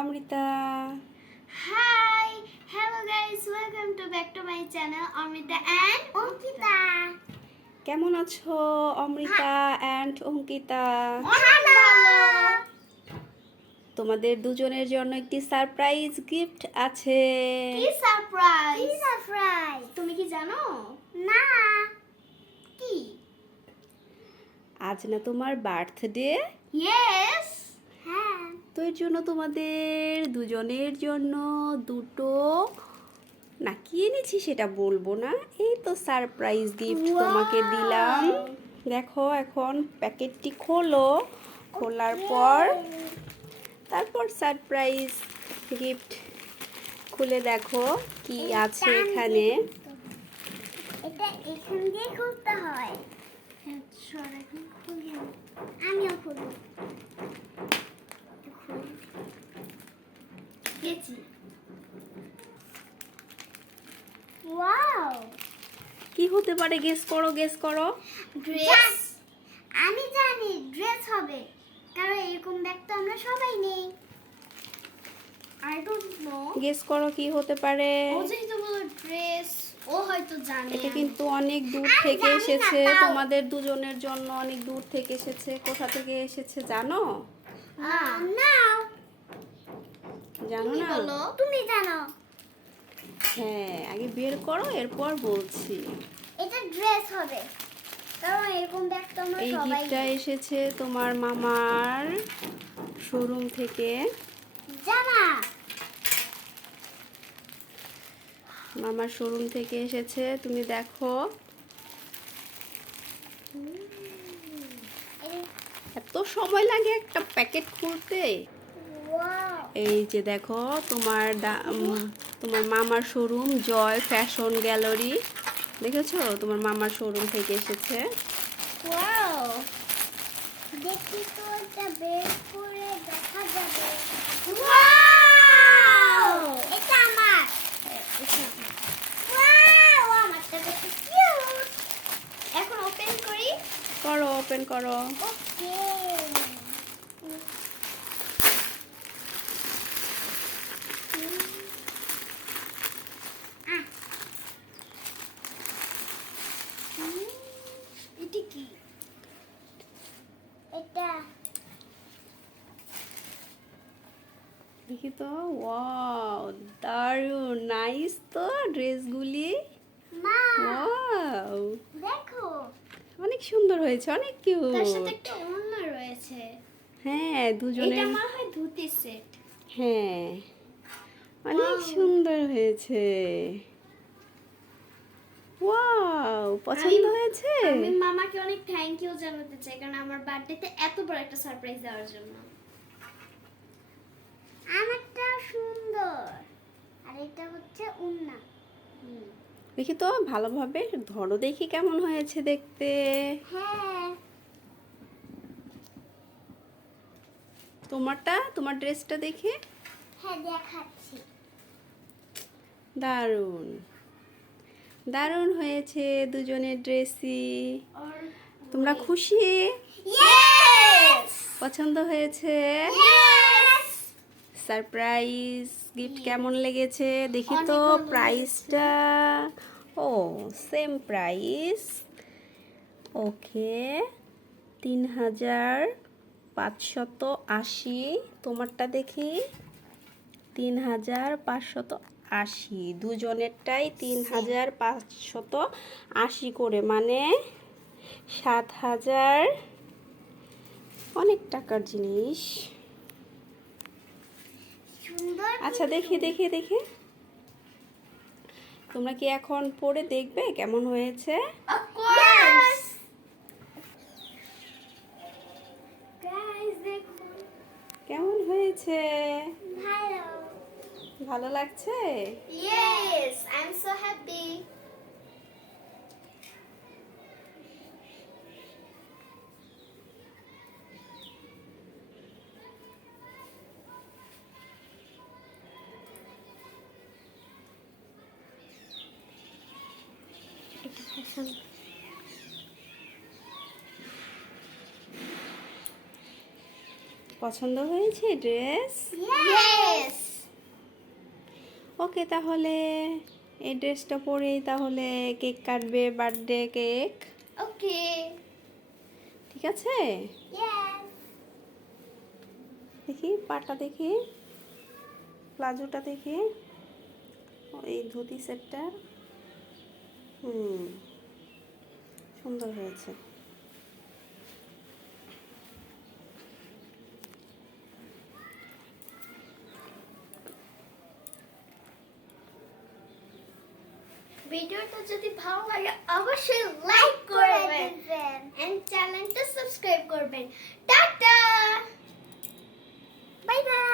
Amrita Hi, hello guys, welcome to back to my channel Amrita and Ankita. কেমন আছো Amrita and Ankita? তোমাদের দুজনের জন্য একটি সারপ্রাইজ গিফট আছে। কি সারপ্রাইজ কি সারপ্রাইজ তুমি কি জানো? না। কি? আজ না তোমার বার্থডে ইয়েস তো এর জন্য তোমাদের দুজনের জন্য দুটো না কি এনেছি সেটা বলব না। এই তো সারপ্রাইজ গিফট তোমাকে দিলাম। দেখো এখন প্যাকেটটি খোলো। খোলার পর তারপর সারপ্রাইজ গিফট খুলে দেখো কি আছে এখানে। এটা এখান দিয়ে খুলতে হয়। আমিও খুলবো। গেছি ওয়াও কি হতে পারে? গেস করো গেস করো। ড্রেস আমি জানি ড্রেস হবে। কারণ এরকম ব্যাগ তো আমরা সবাই নেই। আই ডোন্ট নো গেস করো কি হতে পারে। ও যেহেতু বলো ড্রেস ও হয়তো জানে এটা কিন্তু অনেক দূর থেকে এসেছে। তোমাদের দুজনের জন্য অনেক দূর থেকে এসেছে। কোথা থেকে এসেছে জানো? না জানো তুমি না? তুমি জানো। হ্যাঁ আগে বের করো এরপর বলছি। এটা ড্রেস হবে। কারণ এরকম ব্যাগ তো আমরা এই গিফটটা এসেছে তোমার মামার শোরুম থেকে। জানা মামার শোরুম থেকে এসেছে। তুমি দেখো। এত সময় লাগে একটা প্যাকেট খুলতে? এই যে দেখো তোমার তোমার মামার শোরুম জয় ফ্যাশন গ্যালারি। দেখেছ? তোমার মামার শোরুম থেকে এসেছে। দেখি তো এটা বের করে দেখা যাবে। এটা আমার। ওয়াও আমারটা দেখতে কিউট এখন ওপেন করি। করো ওপেন করো। দেখি তো ওয়াও দারুণ নাইস তো ড্রেসগুলি ওয়াও দেখো। অনেক সুন্দর হয়েছে অনেক তার সাথে একটা ওড়না রয়েছে। হ্যাঁ এটা আমার হয় ধুতি সেট। হ্যাঁ অনেক সুন্দর হয়েছে। ওয়াও পছন্দ হয়েছে? আমি মামাকে অনেক থ্যাংক ইউ জানাতে চাই কারণ আমার বার্থডেতে এত বড় একটা সারপ্রাইজ দেওয়ার জন্য। আমারটা সুন্দর। আর এটা হচ্ছে উন্না দেখি তো ভালোভাবে ধরো দেখি কেমন হয়েছে দেখতে। হ্যাঁ। তোমারটা তোমার ড্রেসটা দেখে? হ্যাঁ দারুণ। দারুণ হয়েছে দুজনের ড্রেসই। তোমরা খুশি? পছন্দ হয়েছে? সারপ্রাইজ গিফট কেমন লেগেছে? দেখি তো প্রাইসটা ও সেম প্রাইস ওকে তিন হাজার পাঁচশত আশি। তোমারটা দেখি। তিন হাজার পাঁচশত আশি। দুজনেরটাই তিন হাজার পাঁচশত আশি করে। মানে সাত হাজার অনেক টাকার জিনিস। আচ্ছা দেখি দেখি দেখি। তোমরা কি এখন পড়ে দেখবে কেমন হয়েছে? কেমন হয়েছে? ভালো। ভালো লাগছে? Yes I am so happy দেখেন। পছন্দ হয়েছে ড্রেস? ওকে তাহলে এই ড্রেসটা পরেই তাহলে কেক কাটবে বার্থডে কেক। ওকে। ঠিক আছে? দেখি পাটা দেখি প্লাজোটা দেখি। এই ধুতি সেটটা হুম। সুন্দর হয়েছে। ভিডিওটা যদি ভালো লাগে অবশ্যই লাইক করবেন। এন্ড চ্যানেলটা সাবস্ক্রাইব করবেন। টাটা! Bye bye